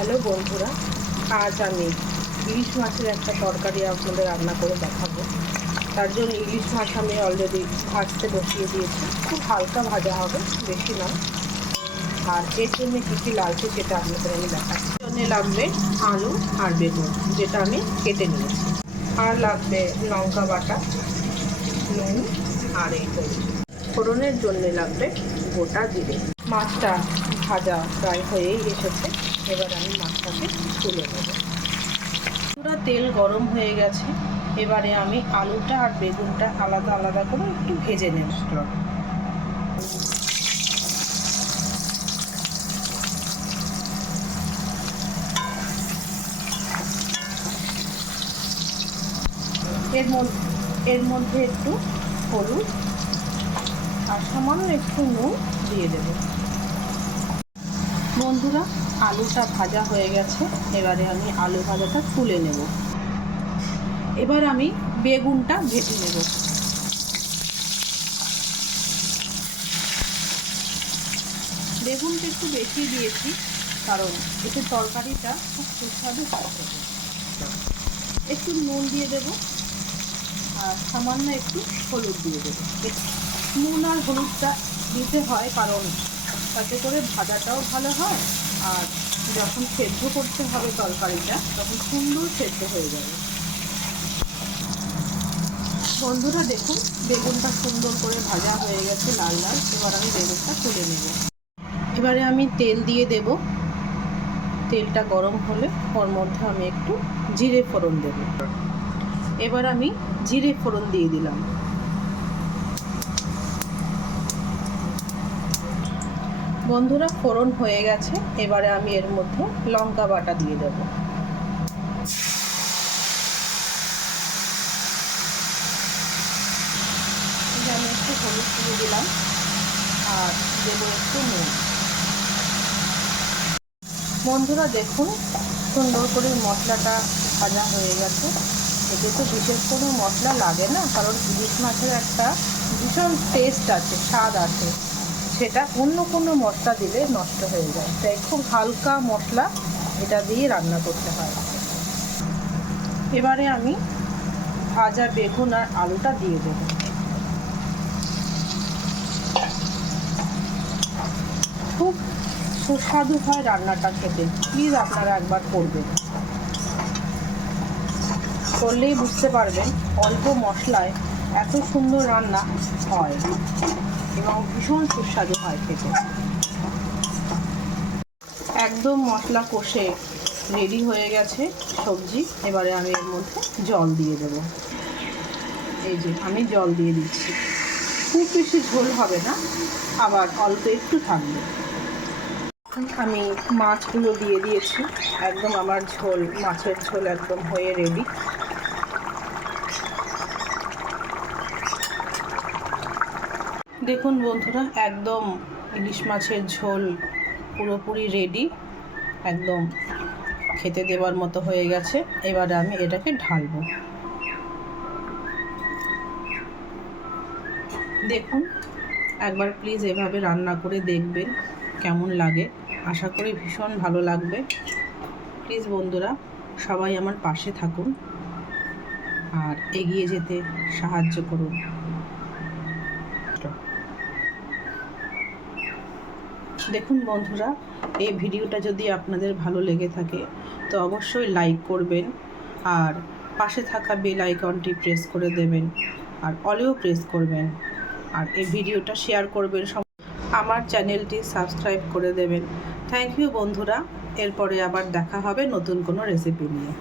Hello বন্ধুরা, আজ আমি ইলিশ মাছের একটা তরকারি আপনাদের রান্না করে দেখাবো। তার জন্য ইলিশ মাছ আমি অলরেডি ভাজতে বসিয়ে দিয়েছি। খুব হালকা ভাজা হবে, বেশি না। আর এর জন্য কী কী লাগছে সেটা আপনাদের আমি দেখাচ্ছি। এর জন্য লাগবে আলু আর বেগুন, যেটা আমি কেটে নিয়েছি। আর লাগবে লঙ্কা বাটা, নুন আর এই হলুদ। ফোড়নের জন্য লাগবে গোটা জিরে। মাছটা ভাজা প্রায় হয়েই এসেছে, এবার আমি মাছটাকে তুলে নেব। পুরো তেল গরম হয়ে গেছে, এবারে আমি আলুটা আর বেগুনটা আলাদা আলাদা করে একটু ভেজে নেব। এর মধ্যে একটু হলুদ আর সামান্য একটু নুন দিয়ে দেব। বন্ধুরা, আলুটা ভাজা হয়ে গেছে, এবারে আমি আলু ভাজাটা তুলে নেব। এবার আমি বেগুনটা ভেজে নেব। বেগুনটা একটু বেশি দিয়েছি, কারণ এতে তরকারিটা খুব সুস্বাদু হবে। একটু নুন দিয়ে দেব আর সামান্য একটু হলুদ দিয়ে দেবো। নুন আর হলুদটা দিতে হয় কারণ তাতে করে ভাজাটাও ভালো হয়, আর যখন সেদ্ধ করতে হবে তরকারিটা তখন সুন্দর সেদ্ধ হয়ে যাবে। বন্ধুরা দেখুন, বেগুনটা সুন্দর করে ভাজা হয়ে গেছে লাল লাল। এবার আমি বেগুনটা তুলে নেব। এবারে আমি তেল দিয়ে দেব। তেলটা গরম হলে ওর মধ্যে আমি একটু জিরে ফোড়ন দেব। এবার আমি জিরে ফোড়ন দিয়ে দিলাম। বন্ধুরা, ফোড়ন হয়ে গেছে, এবারে আমি এর মধ্যে লঙ্কা বাটা দিয়ে দেব। আমি একটু হলুদ দিয়ে দিলাম আর দেবো একটু নুন। বন্ধুরা দেখুন, সুন্দর করে মশলাটা ভাজা হয়ে গেছে। এতে তো বিশেষ কোনো মশলা লাগে না, কারণ ইলিশ মাছের একটা ভীষণ টেস্ট আছে, স্বাদ আছে, সেটা অন্য কোনো মশলা দিলে নষ্ট হয়ে যায়। তাই খুব হালকা মশলা এটা দিয়ে রান্না করতে হয়। এবারে আমি ভাজা বেগুন আর আলুটা দিয়ে দেব। খুব সুস্বাদু হয় রান্নাটা খেতে। প্লিজ আপনারা একবার করবেন, করলেই বুঝতে পারবেন অল্প মশলায় এত সুন্দর রান্না হয় এবং ভীষণ সুস্বাদু হয় খেতে। একদম মশলা কষে রেডি হয়ে গেছে সবজি। এবারে আমি এর মধ্যে জল দিয়ে দেব। এই যে আমি জল দিয়ে দিচ্ছি। খুব বেশি ঝোল হবে না, আবার অল্প একটু থাকবে। আমি মাছগুলো দিয়ে দিয়েছি। একদম আমার মাছের ঝোল একদম হয়ে রেডি। দেখুন বন্ধুরা, একদম ইলিশ মাছের ঝোল পুরোপুরি রেডি, একদম খেতে দেওয়ার মতো হয়ে গেছে। এবারে আমি এটাকে ঢালবো। দেখুন, একবার প্লিজ এভাবে রান্না করে দেখবেন কেমন লাগে। আশা করি ভীষণ ভালো লাগবে। প্লিজ বন্ধুরা, সবাই আমার পাশে থাকুন আর এগিয়ে যেতে সাহায্য করুন। দেখুন বন্ধুরা, এই ভিডিওটা যদি আপনাদের ভালো লেগে থাকে তো অবশ্যই লাইক করবেন আর পাশে থাকা বেল আইকনটি প্রেস করে দেবেন আর অলেও প্রেস করবেন আর এই ভিডিওটা শেয়ার করবেন। আমার চ্যানেলটি সাবস্ক্রাইব করে দেবেন। থ্যাংক ইউ বন্ধুরা। এরপরে আবার দেখা হবে নতুন কোনো রেসিপি নিয়ে।